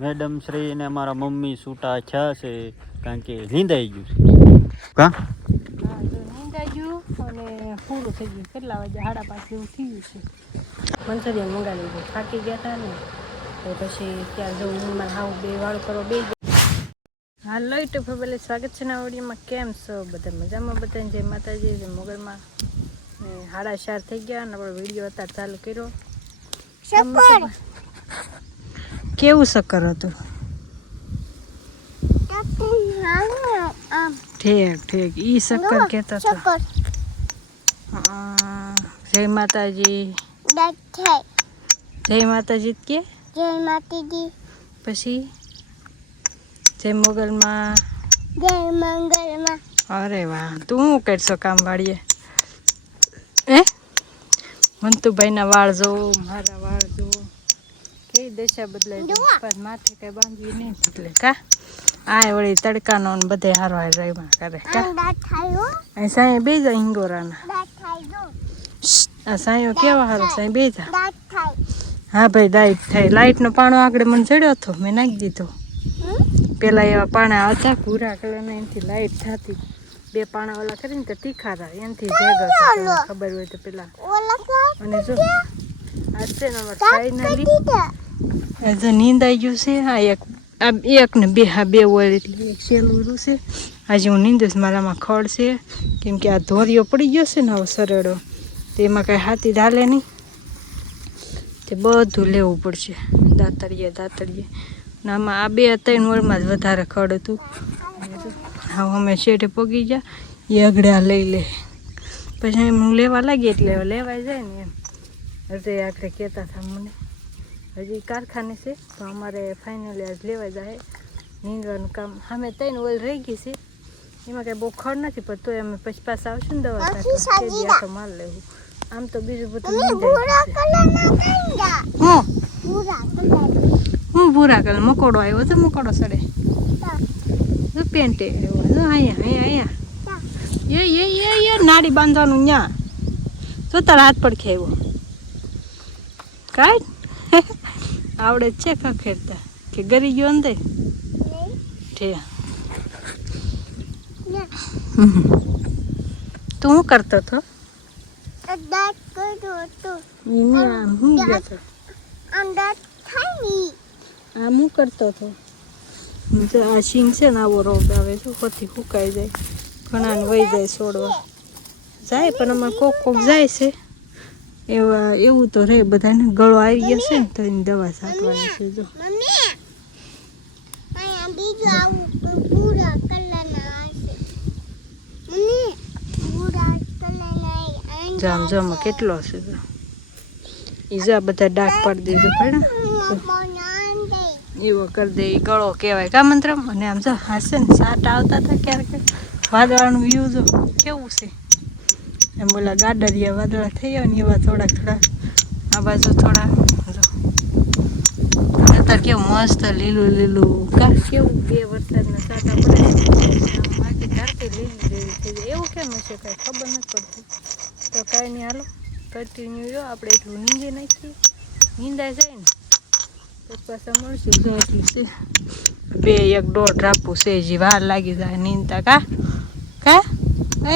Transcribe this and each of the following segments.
Madam Shri ને અમારા mummy છૂટા થયા છે કારણ કે નીંદાઈ ગયું છે કા નીંદાઈ ગયું અને પૂરું થઈ ગયું. કેટલા વાગે 5:30 એવું થયું છે. મંચુરિયન મંગાવી લીધું. થાકી ગયા હતા ને તો પછી ત્યાં જવું મારા હાવ બે વાળ કરો બે. હાલો યુટ્યુબ ફેમિલી, સ્વાગત છે નવા વિડીયોમાં. કેમ છો બધા? મજામાં? બધા જય માતાજી, જય મોગલમાં. ને 4:30 થઈ ગયા અને આપણે વિડીયો અત્યારે ચાલુ કર્યો. કેવું શક્કર હતું? ઠીક ઈ શક્કર કહેતો હતો. જય માતાજી. જય માતાજી કે જય માતાજી. પછી જય મોગલમાં. જય મંગલમાં. અરે વાહ, તું શું કરશો કામ વાળીએ? મંતુભાઈના વાળ જોવો, મારા વાળ જોવો, કેવી દશા બદલાય. માથે કઈ બાંધવી નહીં એટલે કા આ વળી તડકાનો ને બધે હારો હાર રહ્યું કરે કા. અહીં સાંય બે જાય હિંગોરાના. આ સાંયો કેવા હારો સાંય બે જા. હા ભાઈ, લાઈટ થાય. લાઈટનો પાણો આગળ મને ચડ્યો હતો, મેં નાખી દીધો. પેલા એવા પાણા હતા ભૂરા કલરના, એનાથી લાઈટ થતી. બે પાણા ઓલા કરીને તો તીખારા એનાથી ભેગા ખબર હોય તો પેલા. અને જો આ છે ને અમારે ફાઇનલી જો નીંદાઈ ગયું છે. આ એક ને બે, હા બે હોય એટલે એક સેલું છે. આજે હું નીંદું મારામાં ખડ છે કેમ કે આ ધોરિયો પડી ગયો છે ને આવો સરડો, તો એમાં કાંઈ હાથી ડાલે નહીં. તે બધું લેવું પડશે દાંતરીએ ને આમાં આ 2-3 વર્ષમાં જ વધારે ખડ હતું. હા અમે શેઠે પગી ગયા, એ અગડ્યા લઈ લે. પછી એમ હું લેવા લાગી એટલે લેવાય જાય ને એમ. હજી આગળ કહેતા હતા મને હજી કારખાને છે તો અમારે ફાઇનલી આજ લેવા જાય. નીંદવાનું કામ અમે 3 ઓલ રહી ગઈ છે, એમાં કાંઈ બહુ ખડ નથી પણ તોય અમે પછી પાછા આવશું ને દવા આખો માલ લેવું. આમ તો બીજું બધું હું ભૂરા કલર મકોડો આવ્યો છે. મકોડો સડે પેન્ટે આવ્યો. અહીંયા નાડી બાંધવાનું ન્યા તો તારા હાથ પડખે આવ્યો. કાંઈ આવડે જ છે ખખેરતા કે ગરી ગયો અંદર ઠે. તું શું કરતો હતો? આમ શું કરતો હતો? આ સિંગ છે ને આવો રોગ આવે છે, પછી સુકાઈ જાય, ઘણા ને વહી જાય છોડવા જાય. પણ અમારે કોક જાય છે એવું તો રે બધાને. ગળો આવી ગયો છે ને તો એની દવા છાંટવાની છે. જો જામ જામાં કેટલો છે એ જા બધા ડાક પાડી દીધું પડે એવો કરી દે. ગળો કહેવાય કા મંત્રમ. અને આમ જો હાસે ને સાટ આવતા હતા ક્યારેક વાદળાનું વ્યૂ જો કેવું છે. એમ બોલા ગાડરિયા વાદળા થઈ ગયા ને એવા થોડા આ બાજુ થોડા જો અત્યારે કેવું મસ્ત લીલું કા કેવું. 2 વરસાદના સાટા પડે આખી ધરતી લીલી જેવી થઈ જાય. એવું કેમ હશે કાંઈ ખબર નથી પડતી. તો કાંઈ નહીં, હાલો કન્ટિન્યુ જો આપણે એટલું નીંદી નાખીએ. નીંદાઈ જાય ને તો પાછા મળશું. જો એટલી છે 2-1.5 આપવું છે, હજી વાર લાગી જાય નીંદતા કા એ.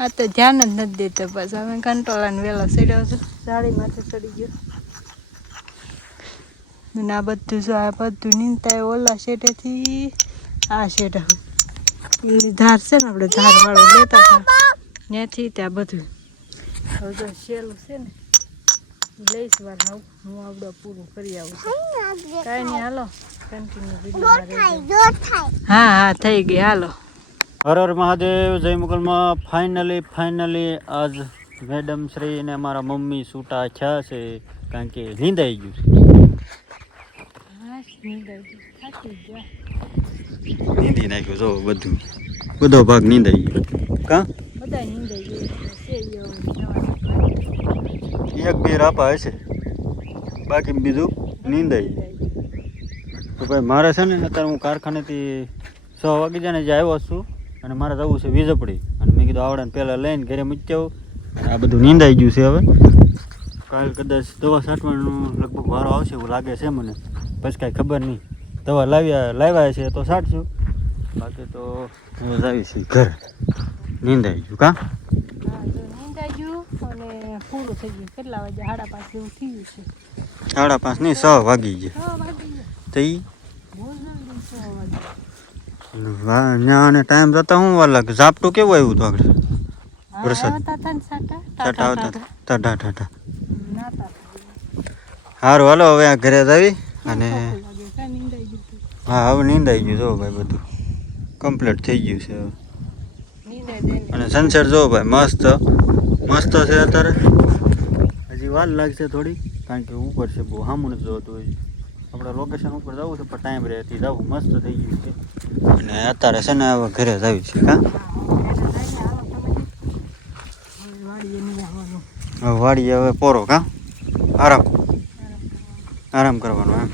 આ તો ધ્યાન જ નથી દેતો. બસ અમે કંટ્રોલાને વહેલો ચડ્યો છે, સાડી માથે ચડી ગયો. અને આ બધું જો આ બધું નીંદતા ઓલા શેઠેથી આ શેઠ ધાર છે ને આપણે ધારવાળું લેતા હતા ત્યાંથી ત્યાં બધું. હવે જો સેલું છે ને લઈશ વાર આવું હું આવડો પૂરું કરી આવું. કાંઈ નહીં, હાલો કન્ટિન્યુ વિડીયો. હા થઈ ગઈ, હાલો. હર હર મહાદેવ, જય મોગલમાં. ફાઇનલી આજ મેડમ શ્રી ને અમારા મમ્મી છૂટા થયા છે કારણ કે નીંદાઈ ગયું છે. નીંદી નાખ્યું જો બધો ભાગ નીંદાઈ ગયો કા. બધા નીંદાઈ ગયું. 1-2 રાપા હશે, બાકી બીજું નીંદાઈ. તો ભાઈ મારે છે ને અત્યારે હું કારખાનેથી 6 વાગી જાય ને જે આવ્યો છું અને મારે જવું છે વીજપડી. અને મેં કીધું આવડે પહેલાં લઈને ઘરે મૂકી આવું. આ બધું નીંદાઈ ગયું છે. હવે કાલ કદાચ દવા છાંટવાનો લગભગ વારો આવશે એવું લાગે છે મને, પછી કાંઈ ખબર નહીં. દવા લાવ્યા છે તો છાંટશું, બાકી તો રોજ આવીશું ઘર. નીંદાઈ ગયું કા? હા જો નીંદાઈ ગયું અને પૂરું થઈ ગયું. કેટલા વાગે? 5:30 જેવું થયું છે. 5:30 નહીં 6 વાગી ગયા. 6 વાગી ગયા. તો ઈ બહુ જલ્દી 6 વાગે. ત્યાં ટાઈમ જતા હું વાર લાગે. ઝાપટું કેવું આવ્યું હતું આગળ? હા, વરસાદ. આવતા હતા ને સાટા? ટાટા આવતા ટાટા ટાટા. નાતા સારું હાલો હવે આ ઘરે જ આવી અને લાગે કાંઈ નીંદાઈ ગયું હતું. હા હવે નીંદાઈ ગયું. જો ભાઈ બધું કમ્પ્લીટ થઈ ગયું છે હવે. નીંદાઈ દે ને. અને સનસેટ જો ભાઈ મસ્ત મસ્ત છે અત્યારે. હજી વાર લાગશે થોડી, કારણ કે ઉપર છે બહુ સામું નથી જોતું હોય. આપણે લોકેશન ઉપર જવું છે પણ ટાઈમ રહેતી જવું. મસ્ત થઈ ગયું છે અને અત્યારે છે ને હવે ઘરે જ આવી છે કા? હવે વાડીએ હવે પોરો કા? આરામ કરવાનો એમ?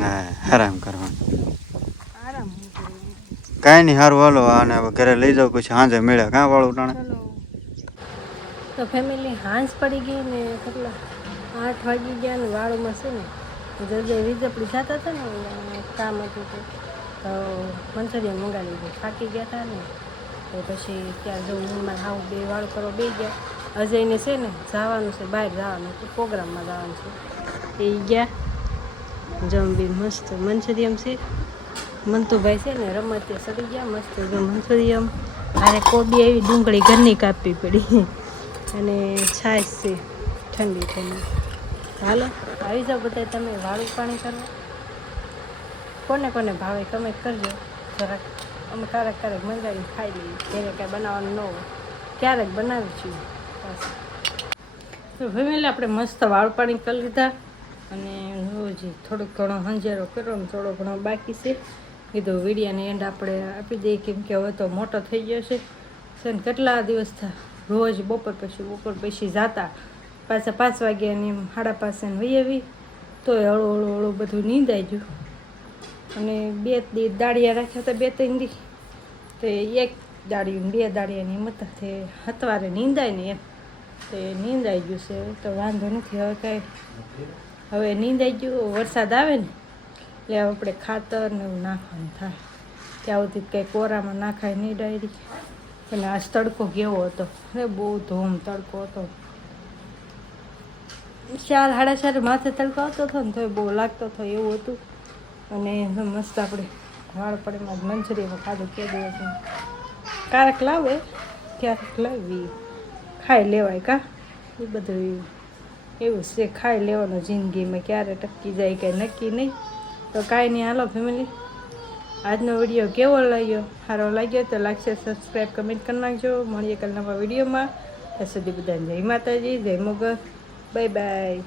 હા આરામ કરવાનો. કાંઈ નહીં સારું હાલો આને હવે ઘરે લઈ જાવ પછી સાંજે મળ્યા કાં વાળું ટાણે. તો ફેમિલી હાંજ પડી ગઈ ને કેટલા 8 વાગી ગયા ને વાળુમાં છે ને જલ્દી વીજપડી જતા હતા ને કામ હતું તો મંચુરિયન મંગાવી લીધું. થાકી ગયા હતા ને તો પછી ત્યાં જવું મારે હાવ 2 વાળ કરો બે ગયા. અજયને છે ને જવાનું છે, બહાર જવાનું છે, પ્રોગ્રામમાં જવાનું છે. એ ગયા જમવી મસ્ત મંચુરિયમ છે. મંતુભાઈ છે ને રમતે સડી ગયા મસ્ત જો મંચુરિયમ. અને કોબી આવી ડુંગળી ઘરની કાપવી પડી અને છાશ છે ઠંડી ઠંડી. હાલો આવી જાઓ બધા તમે વાળું પાણી કરવા. કોને કોને ભાવે કમેન્ટ કરજો જરાક. અમે ક્યારેક ક્યારેક મંગાવીને ખાઈ લઈએ, ઘરે કાંઈ બનાવવાનું ન હોય ક્યારેક બનાવીશું. તો ફેમિલી આપણે મસ્ત વાળ પાણી કરી લીધા અને રોજ થોડોક ઘણો હંજેરો કર્યો ને થોડો ઘણો બાકી છે. કીધું વિડીયાને એન્ડ આપણે આપી દઈએ, કેમ કે હવે તો મોટો થઈ ગયો છે ને કેટલા દિવસ થયા રોજ બપોર પછી જાતા પાછા 5 વાગ્યાની 5:30 ને વહી આવી તોય હળું બધું નીંદાઈ ગયું. અને 2 દાળિયા રાખ્યા હતા 2-3 દી તો 1 દાળિયું 2 દાળિયાની મતા તે હતવારે નીંદાય ને એમ તો એ નીંદાઈ ગયું છે. તો વાંધો નથી હવે કાંઈ. હવે નીંદાઈ ગયું વરસાદ આવે ને એટલે આપણે ખાતર ને એવું નાખવાનું થાય. ત્યાં સુધી કંઈ કોરામાં નાખાય નહીં ડાયરી. અને આજ તડકો કેવો હતો, અરે બહુ ધોમ તડકો હતો. 4-4:30 માથે તડકો આવતો હતો ને તો બહુ લાગતો હતો એવું હતું. અને મસ્ત આપણે વાળ પડીમાં મંચુરિયન ખાધું કે દિવસમાં. ક્યારેક લાવે ક્યારેક લાવી ખાઈ લેવાય કા? એ બધું એવું છે, ખાઈ લેવાનું જિંદગીમાં. ક્યારે ટકી જાય કાંઈ નક્કી નહીં. તો કાંઈ નહીં હાલો ફેમિલી, આજનો વિડીયો કેવો લાગ્યો? સારો લાગ્યો તો લાઈક શેર સબસ્ક્રાઈબ કમેન્ટ કરી નાખજો. મળીએ કાલ નવા વિડીયોમાં. ત્યાં સુધી બધાને જય માતાજી, જય મોગલ, બાય બાય.